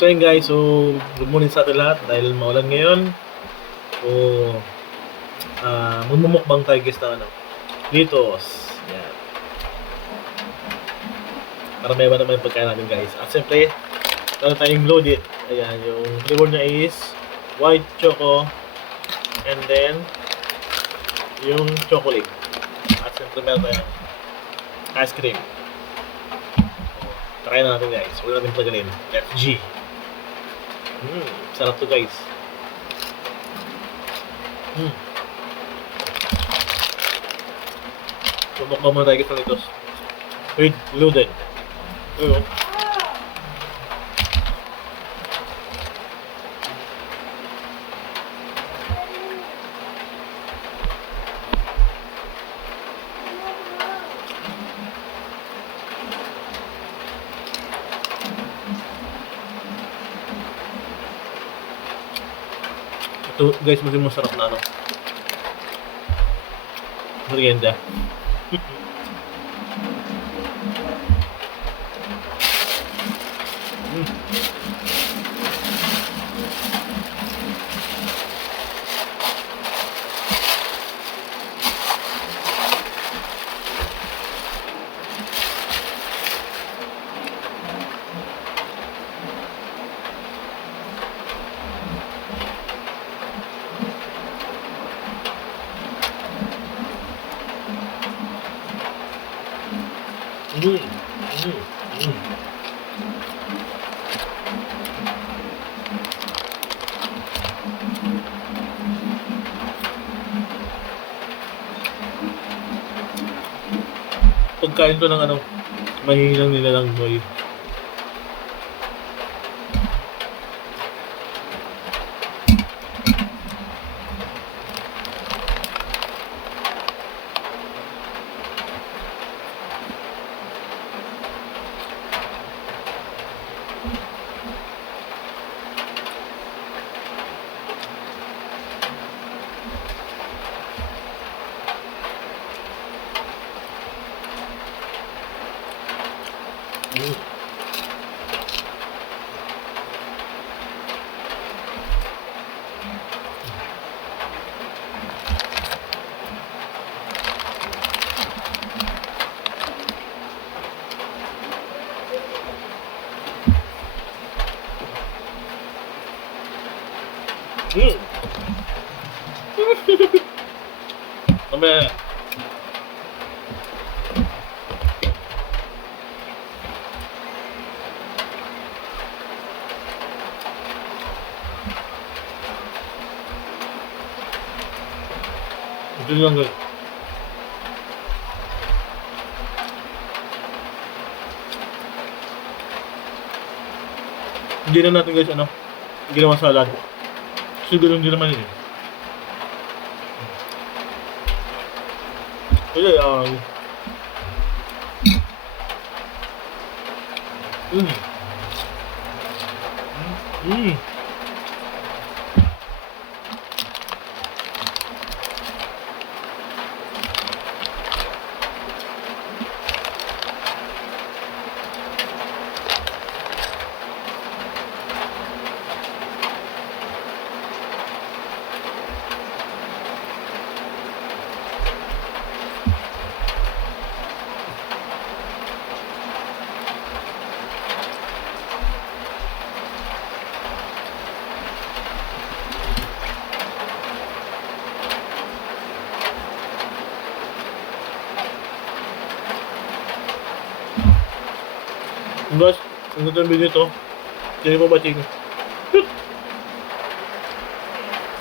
So yun guys, so good morning sa atin lahat dahil maulan ngayon. So magmumukbang tayo guys na Litos. Yan. Para may iba naman yung pagkain natin guys. At siyempre, meron tayong loaded. Ayan, yung flavor niya is white choco and then yung chocolate. At siyempre meron tayong ice cream. Try na natin guys. Huwag natin tagalin. FG. Sarap to guys. Pumukbang muna tayo guys ng Litos. With loaded. Ayun. Ito guys, masarap na merienda. Pagkain to ng mahihilang nila ng boy. Mamaya. Ito lang guys. Hindi na natin guys ginawa salad. Siguro hindi naman yun. Kasi guys, ang ganda ng video ito. Hindi mo ba